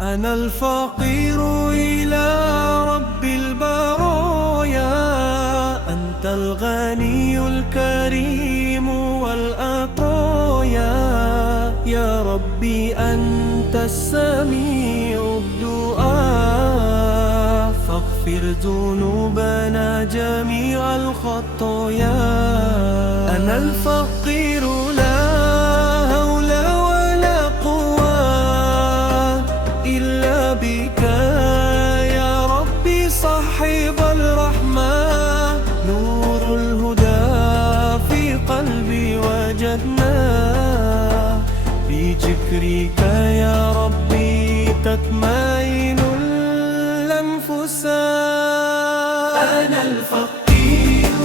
أنا الفقير إلى رب البرايا، أنت الغني الكريم والعطايا. يا ربي أنت السميع الدعاء، فاغفر ذنوبنا جميع الخطايا. أنا الفقير لا هول ولا قوة إلا بك يا ربي صاحب الرحمة. نور الهدى في قلبي وجدناه، بذكرك يا ربي تطمئن الأنفس. أنا الفقير،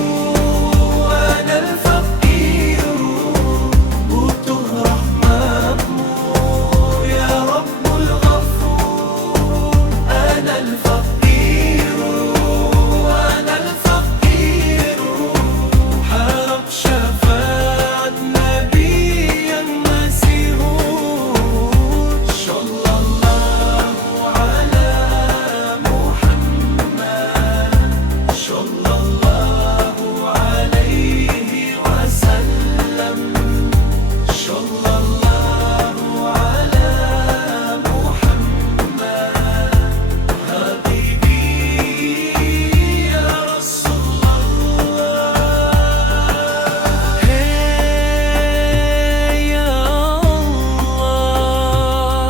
أنا الفقير، بوته رحمة يا رب الغفور. أنا الفقير، أنا الفقير، حرب شفاعة نبي مسيحور. صلى الله على محمد، صلى الله عليه وسلم، صلى الله على محمد حبيبي يا رسول الله. هي يا الله،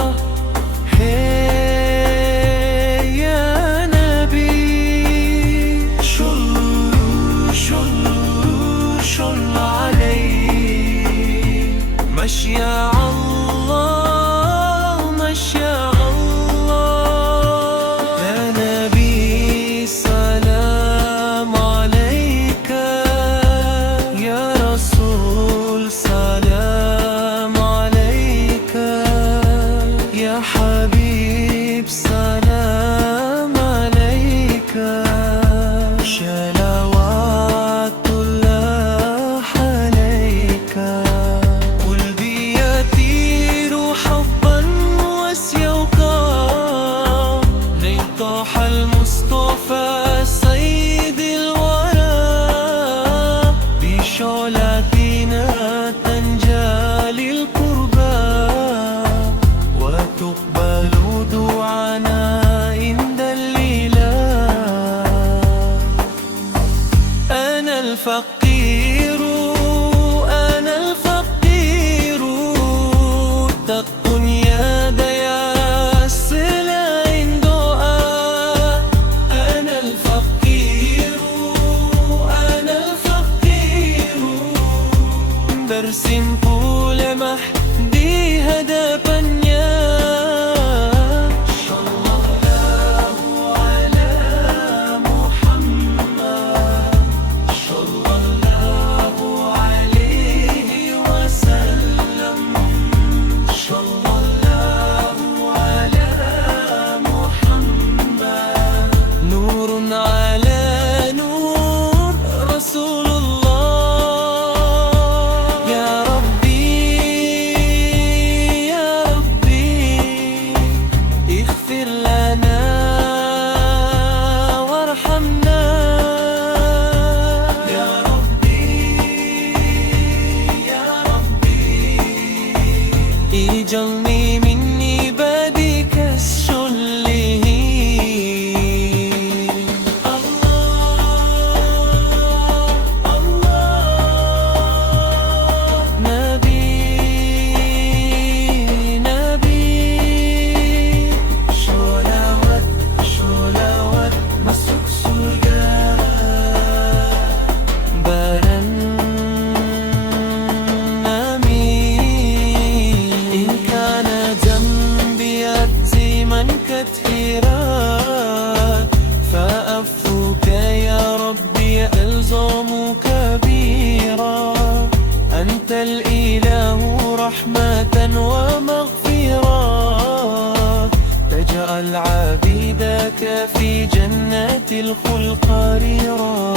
هي يا نبي، صل عليه. مشيا الله، مشيا الله، يا نبي سلام عليك، يا رسول سلام عليك، يا حبيب سلام عليك. صلوات الله عليك. قلبي يطير حبا وسيوقا لطه المصطفى سيد الورى. بشعلتنا تنجلي القربى، وتقبل دعانا عند الإله. أنا الفقير، أنا الفقير، تكن يدي السلا دعاء. أنا الفقير، أنا الفقير، برسم كل محدي هدفنيا. صلى الله على محمد، صلى الله عليه وسلم، صلى الخلق ريرا.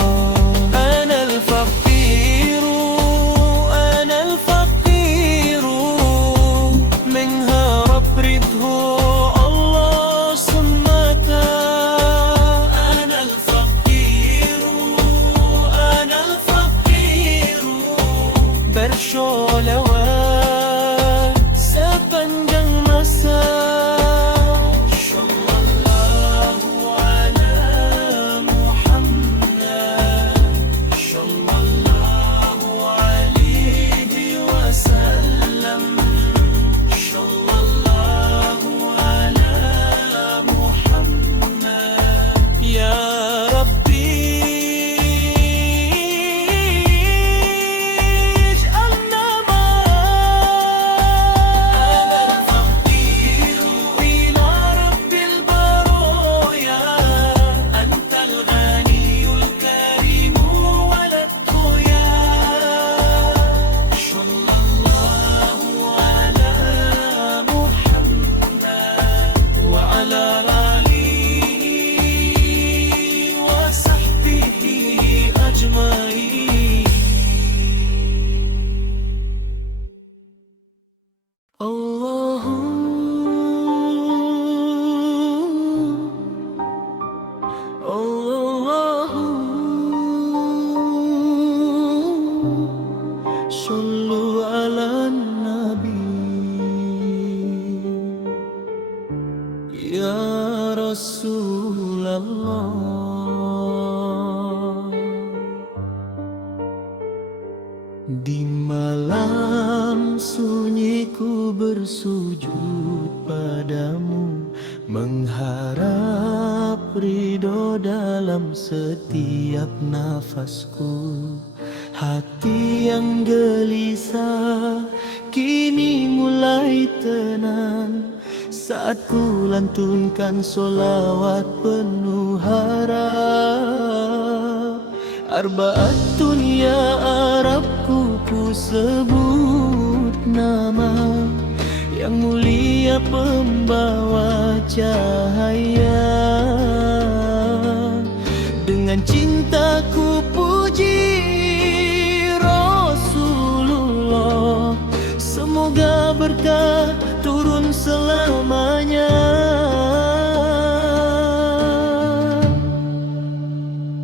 أنا الفقير، أنا الفقير، منها رب رده الله سمتا. أنا الفقير، أنا الفقير، bersolawat sepanjang masa. Sallallahu ala Muhammad, sallallahu alaihi wasallam, sallallahu ala Muhammad. Ya Rabbi Sallu ala Nabi Ya Rasulullah. Di malam sunyi ku bersujud padamu, mengharap ridho dalam setiap nafasku. Hati yang gelisah kini mulai tenang saat ku lantunkan solawat penuh harap. Arbaatun ya Arabku, ku sebut nama yang mulia pembawa cahaya. Dengan cintaku puji Rasulullah, semoga berkah turun selamanya.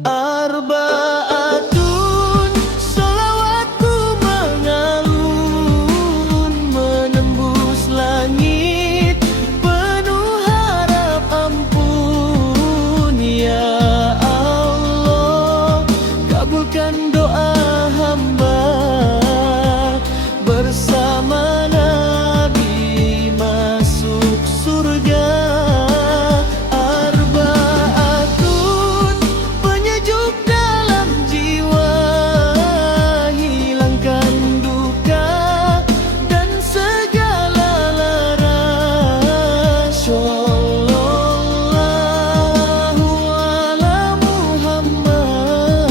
Arbaatun salawatku mengalun menembus langit, penuh harap ampun. Ya Allah, kabulkan doa hamba bersama Nabi masuk surga. Arbaatun penyejuk dalam jiwa, hilangkan duka dan segala lara. Sallallahu ala Muhammad,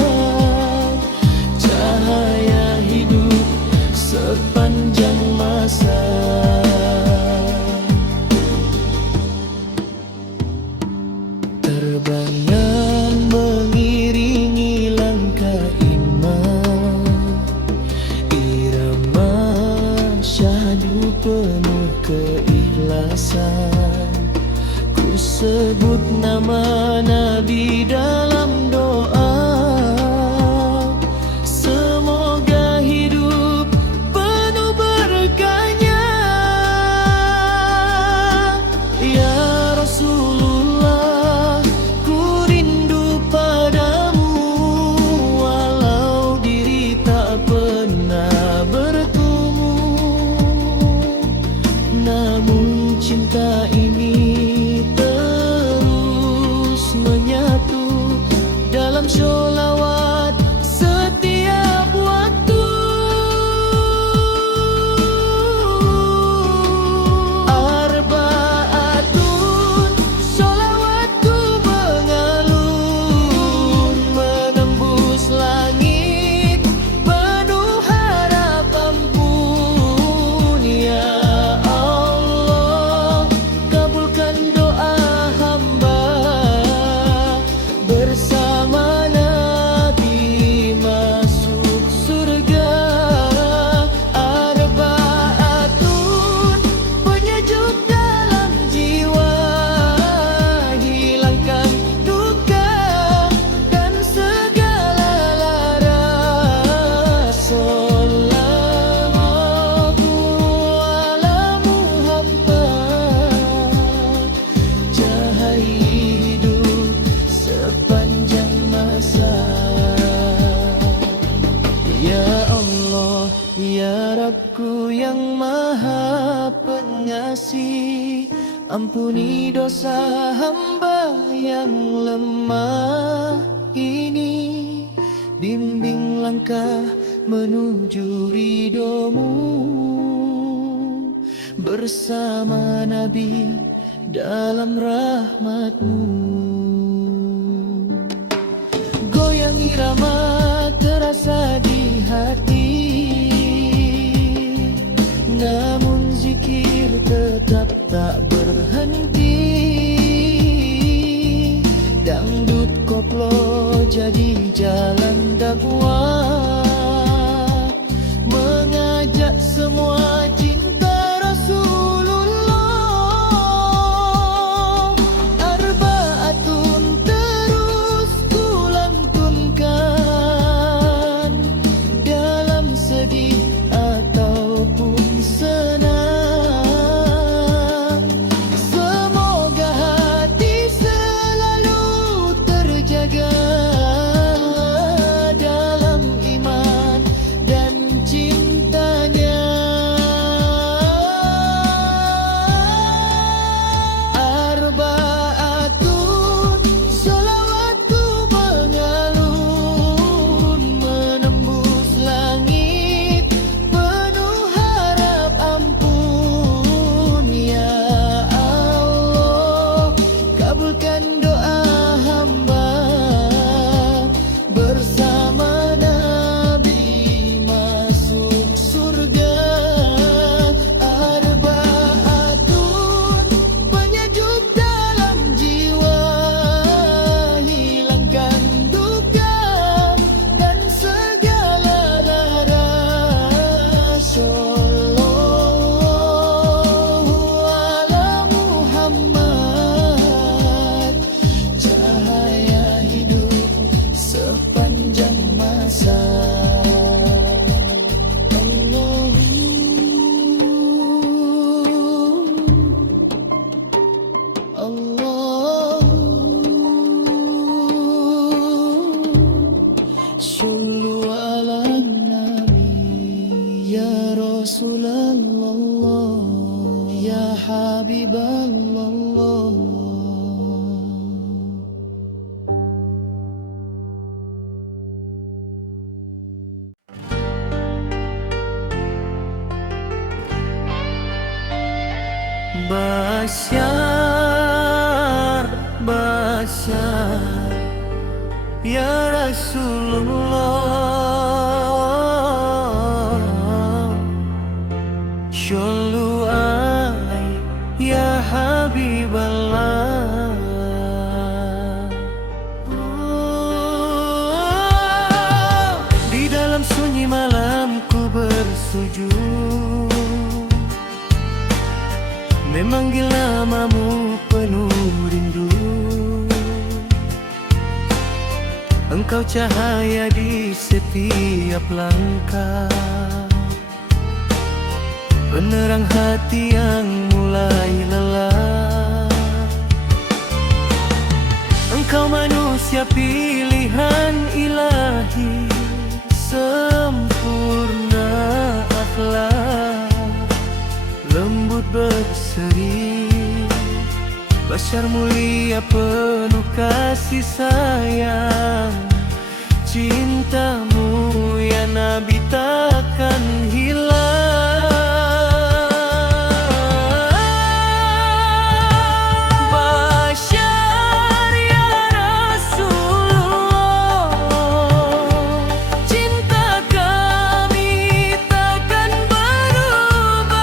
Ampuni dosa hamba yang lemah ini, bimbing langkah menuju ridho-Mu, bersama Nabi dalam rahmat-Mu. Goyang irama terasa di hati, namun zikir tetap tak berhenti. Dangdut koplo jadi jalan dakwah, mengajak semua cinta Rasulullah. Arbaatun terus kulantunkan, dalam sedih ataupun senang. Semoga hati selalu terjaga dalam iman dan cintanya. Arbaatun salawatku mengalun, menembus langit penuh harap ampun. Ya Allah, kabulkan doa hamba, bersama Nabi masuk surga. Arbaatun penyejuk dalam jiwa, hilangkan duka dan segala lara. Sallallahu ala Muhammad, cahaya hidup sepanjang masa. Allah, sallu ala Nabi, ya Rasulullah, ya Habiballah. Basyar, basyar, ya Rasulullah. Sallu alaihi ya Habiballah. Di dalam sunyi malamku bersujud, memanggil namamu penuh rindu. Engkau cahaya di setiap langkah, penerang hati yang mulai lelah. Engkau manusia pilihan ilahi, sempurna akhlak, lembut berseri, Basyar mulia penuh kasih sayang. Cintamu ya Nabi takkan hilang. Basyar ya Rasulullah, cinta kami takkan berubah.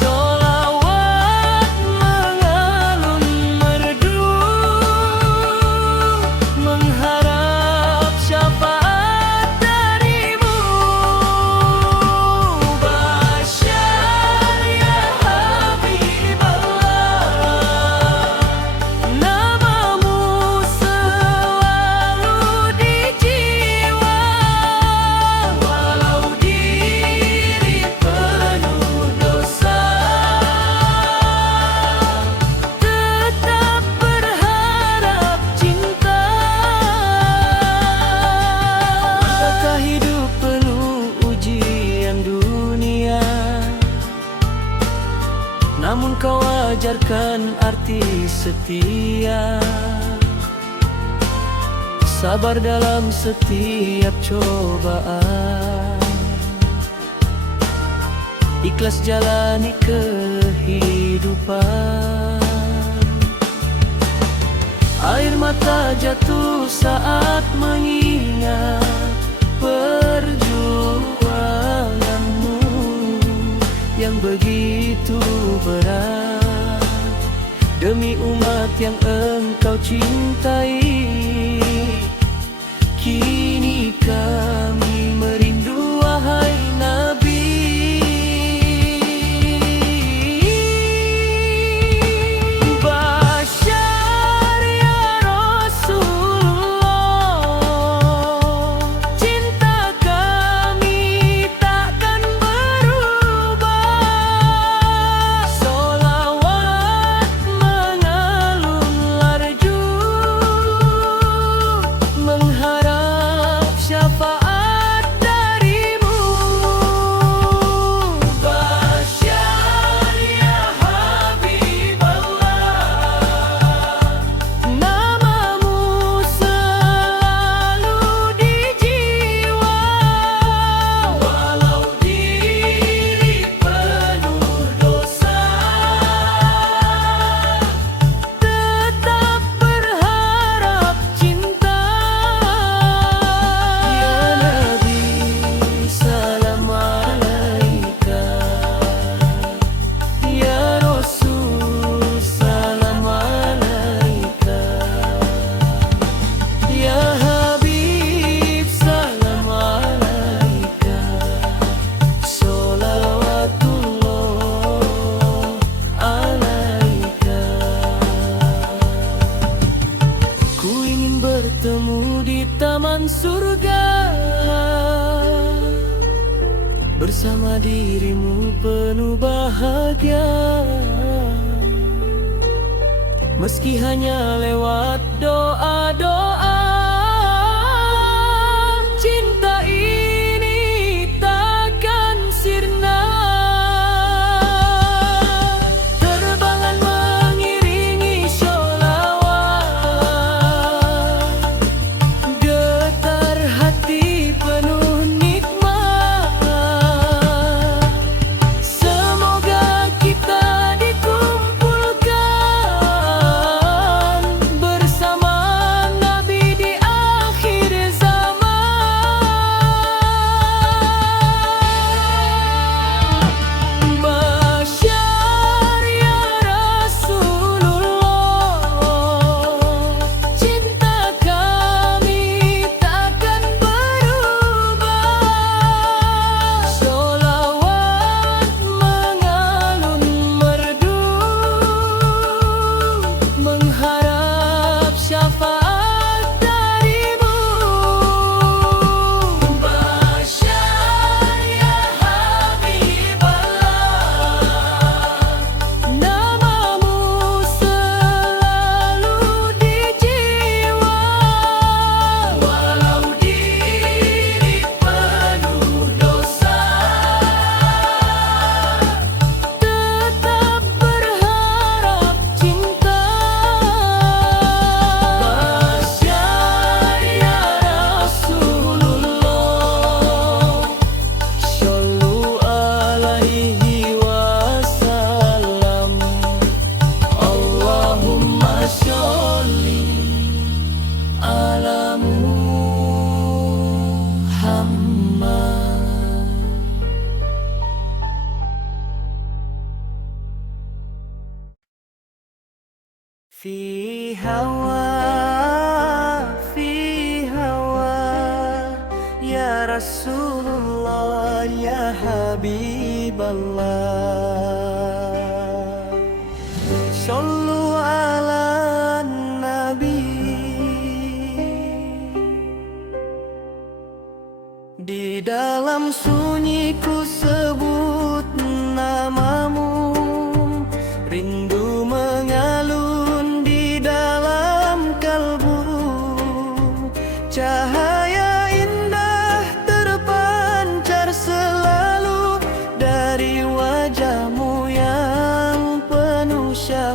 Sholawat mengalun merdu, mengajarkan arti setia, sabar dalam setiap cobaan, ikhlas jalani kehidupan. Air mata jatuh saat mengingat perjuanganmu yang begitu berat demi umat yang engkau cintai. Kini kami merindu wahai Nabi. Basyar ya Rasulullah, cinta kami takkan berubah. Solawat mengalun larju, mengharap syafaat darimu. Basyar ya Habiballah, namamu selalu di jiwa. Walau diri penuh dosa, tetap berharap cinta. Ya Nabi, salam alaika. Ya Rasul, salam alaika. Ya Habib, salam alaika. Sholawatullah alaika. Ku ingin bertemu di taman surga bersama dirimu penuh bahagia. Meski hanya lewat doa-doa, cinta ini takkan sirna. Terbangan mengiringi sholawat, getar hati penuh nikmat. Semoga kita dikumpulkan bersama Nabi di akhir zaman. Basyar ya Rasulullah, cinta kami takkan berubah. Sholawat mengalun merdu, mengharap syafaat darimu. Basyar ya Habiballah, namamu selalu di jiwa. Walau diri penuh dosa, tetap berharap cinta. Basyar ya Rasulullah, shollu alaihi wasallam. Allahumma sholli ala Muhammad. Fi hawa ya Rasulullah ya Habiballah. Shollu ala Nabi. Di dalam sunyi ku sebut namamu, rindu mengalun di dalam kalbu. Cahaya indah terpancar selalu dari wajahmu yang penuh syahwat.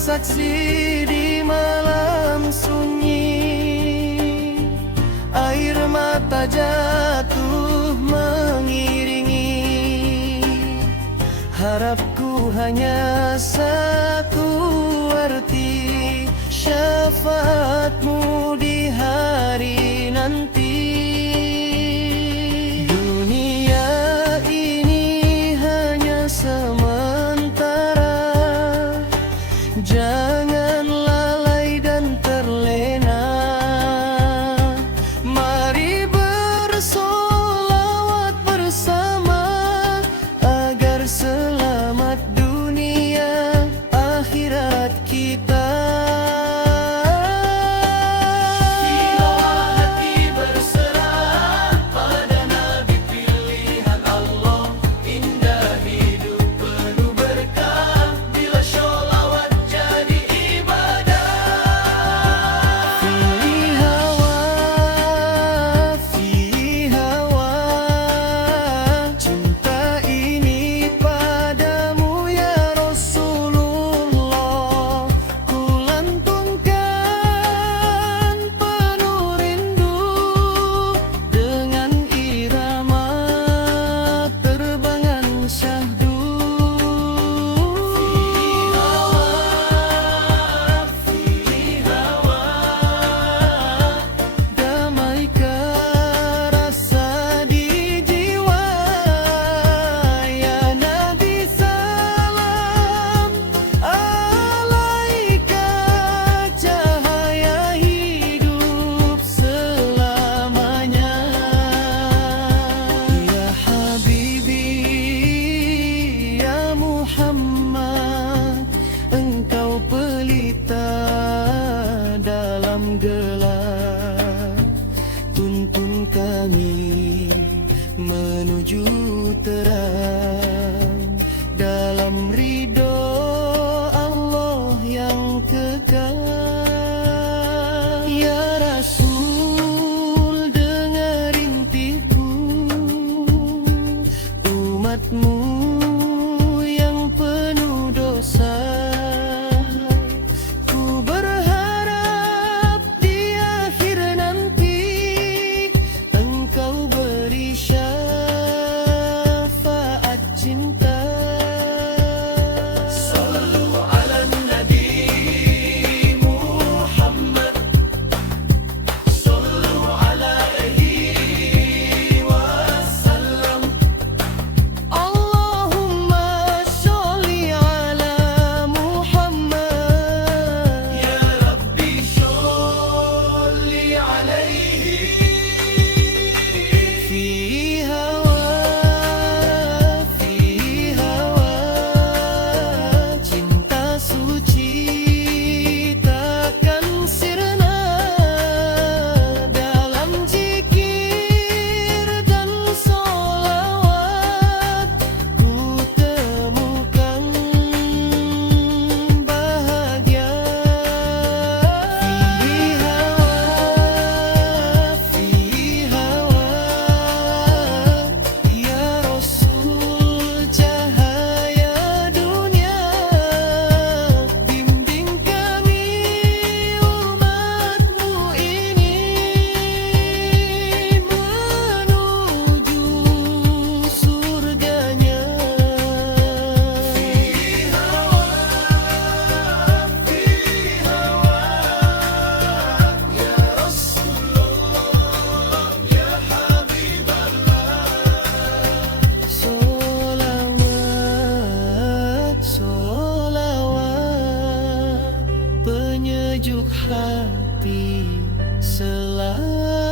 bersaksi di malam sunyi, air mata jatuh mengiringi. Harapku hanya satu arti, syafaatmu di hari nanti. Dunia ini hanya sementara, jangan lalai dan terlena. Mari bersolawat bersama agar selamat dunia akhirat kita. Engkau pelita dalam gelap, tuntun kami menuju terang dalam ridho Allah yang kekal. Ya Rasul, dengar rintiku, umatmu yang penuh dosa. Penyejuk hati selalu.